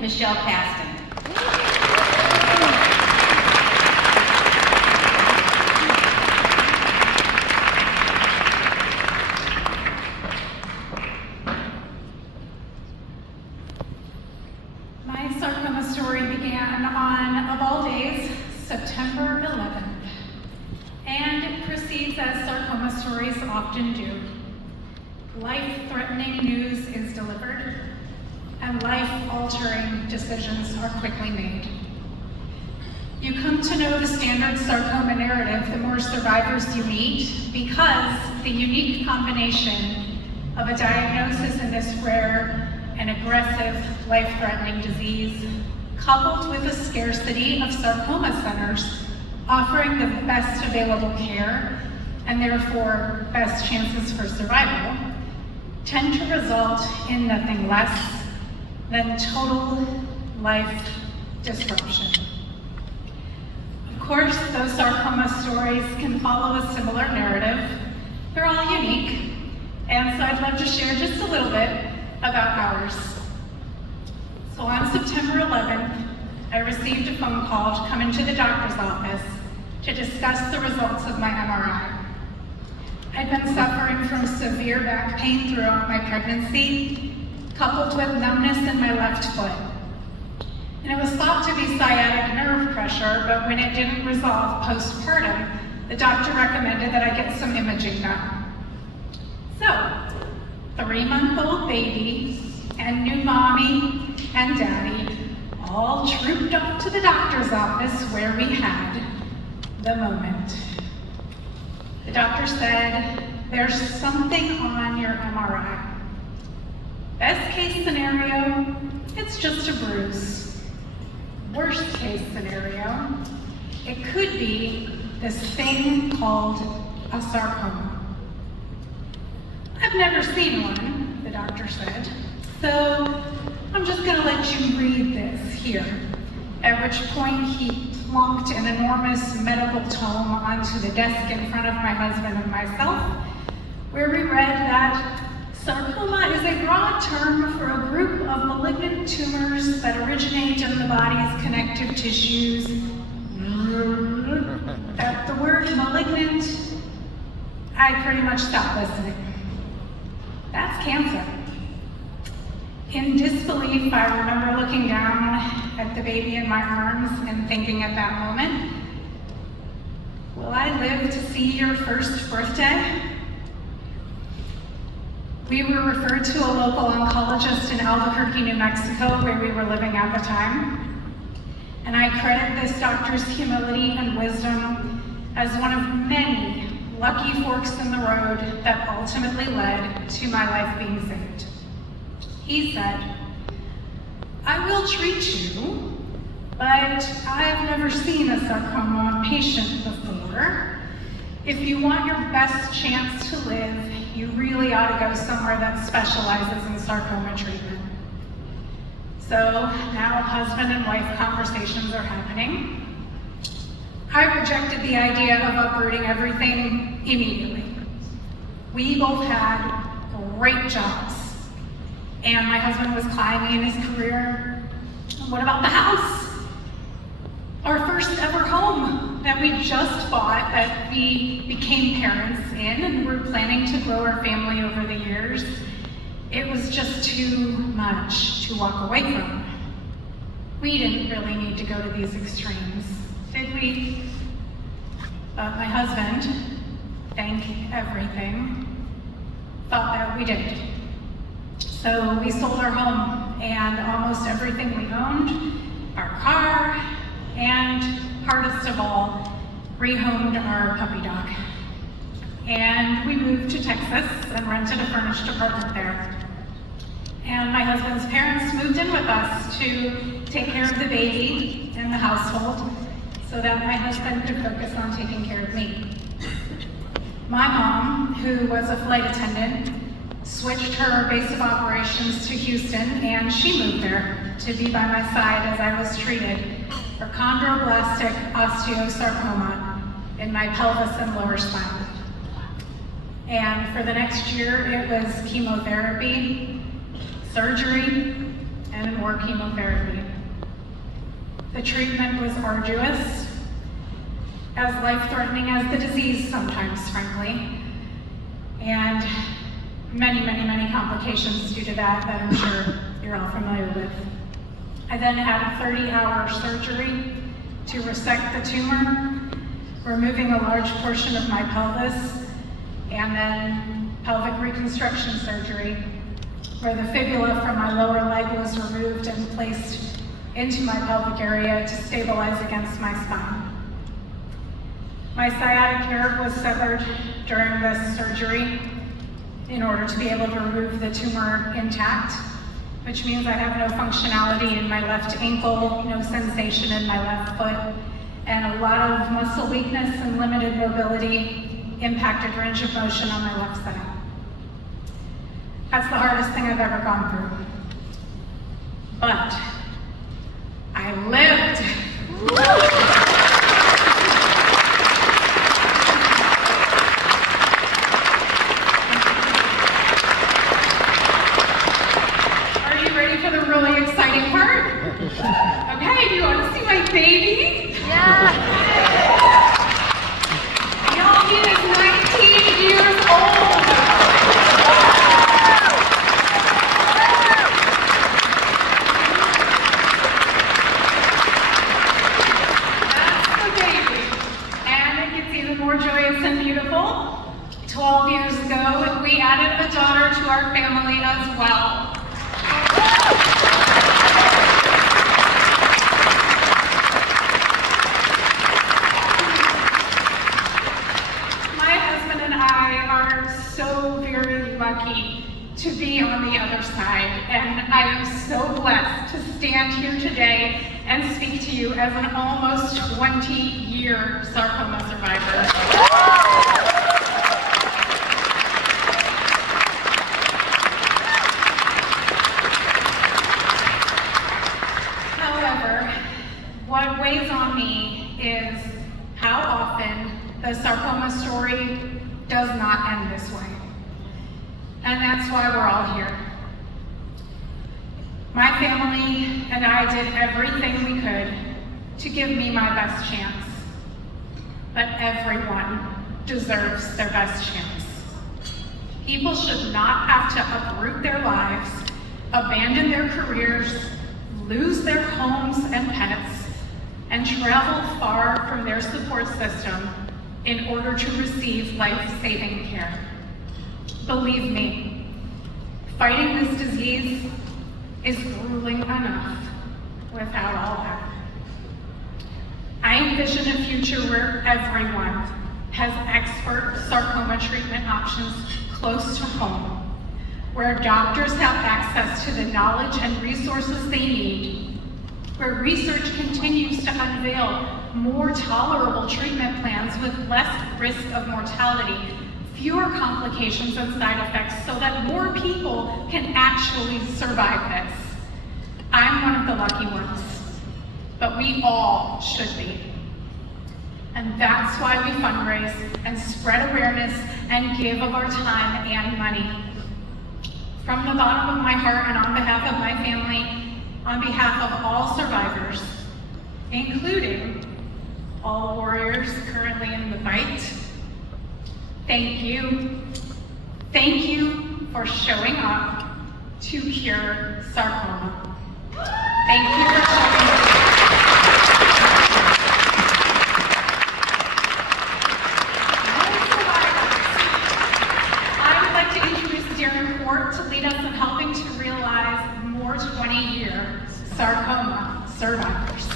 Michelle Caston. My sarcoma story began on, of all days, September 11th. And it proceeds as sarcoma stories often do. Life-threatening news is delivered, and life-altering decisions are quickly made. You come to know the standard sarcoma narrative the more survivors you meet, because the unique combination of a diagnosis in this rare and aggressive, life-threatening disease, coupled with a scarcity of sarcoma centers offering the best available care, and therefore best chances for survival, tend to result in nothing less than total life disruption. Of course, those sarcoma stories can follow a similar narrative. They're all unique, and so I'd love to share just a little bit about ours. So on September 11th, I received a phone call to come into the doctor's office to discuss the results of my MRI. I'd been suffering from severe back pain throughout my pregnancy, coupled with numbness in my left foot. And it was thought to be sciatic nerve pressure, but when it didn't resolve postpartum, the doctor recommended that I get some imaging done. So, 3-month-old baby and new mommy and daddy all trooped up to the doctor's office where we had the moment. The doctor said, "There's something on your MRI. Best case scenario, it's just a bruise. Worst case scenario, it could be this thing called a sarcoma." "I've never seen one," the doctor said, "so I'm just gonna let you read this here." At which point he plonked an enormous medical tome onto the desk in front of my husband and myself, where we read that sarcoma is a broad term for a group of malignant tumors that originate in the body's connective tissues. At the word malignant, I pretty much stopped listening. That's cancer. In disbelief, I remember looking down at the baby in my arms and thinking at that moment, will I live to see your first birthday? We were referred to a local oncologist in Albuquerque, New Mexico, where we were living at the time. And I credit this doctor's humility and wisdom as one of many lucky forks in the road that ultimately led to my life being saved. He said, "I will treat you, but I've never seen a sarcoma patient before. If you want your best chance to live, you really ought to go somewhere that specializes in sarcoma treatment." So now husband and wife conversations are happening. I rejected the idea of uprooting everything immediately. We both had great jobs, and my husband was climbing in his career. What about the house? Our first ever home that we just bought, that we became parents in, and we're planning to grow our family over the years. It was just too much to walk away from. We didn't really need to go to these extremes, did we? But my husband, thank everything, thought that we did. So we sold our home and almost everything we owned, our car, and hardest of all, rehomed our puppy dog. And we moved to Texas and rented a furnished apartment there. And my husband's parents moved in with us to take care of the baby and the household so that my husband could focus on taking care of me. My mom, who was a flight attendant, switched her base of operations to Houston, and she moved there to be by my side as I was treated for chondroblastic osteosarcoma in my pelvis and lower spine. And for the next year, it was chemotherapy, surgery, and more chemotherapy. The treatment was arduous, as life-threatening as the disease sometimes, frankly, and many complications due to that I'm sure you're all familiar with. I then had a 30-hour surgery to resect the tumor, removing a large portion of my pelvis, and then pelvic reconstruction surgery, where the fibula from my lower leg was removed and placed into my pelvic area to stabilize against my spine. My sciatic nerve was severed during this surgery in order to be able to remove the tumor intact, which means I have no functionality in my left ankle, no sensation in my left foot, and a lot of muscle weakness and limited mobility impacted range of motion on my left side. That's the hardest thing I've ever gone through. But I lived. Are you ready for the really exciting part? Okay, do you want to see my baby? Yeah. Y'all, he is 19 years old. That's the baby. And it gets even more joyous and beautiful. 12 years ago, we added a daughter to our family as well. So very lucky to be on the other side, and I am so blessed to stand here today and speak to you as an almost 20-year sarcoma survivor. However, what weighs on me is how often the sarcoma story does not end this way. And that's why we're all here. My family and I did everything we could to give me my best chance. But everyone deserves their best chance. People should not have to uproot their lives, abandon their careers, lose their homes and pets, and travel far from their support system in order to receive life-saving care. Believe me, fighting this disease is grueling enough without all that. I envision a future where everyone has expert sarcoma treatment options close to home, where doctors have access to the knowledge and resources they need, where research continues to unveil more tolerable treatment plans with less risk of mortality, fewer complications and side effects, so that more people can actually survive this. I'm one of the lucky ones, but we all should be. And that's why we fundraise and spread awareness and give of our time and money. From the bottom of my heart and on behalf of my family, on behalf of all survivors, including all warriors currently in the fight, thank you. Thank you for showing up to cure sarcoma. Thank you for showing up. I would like to introduce Darren Court to lead us in helping to realize more 20-year sarcoma survivors.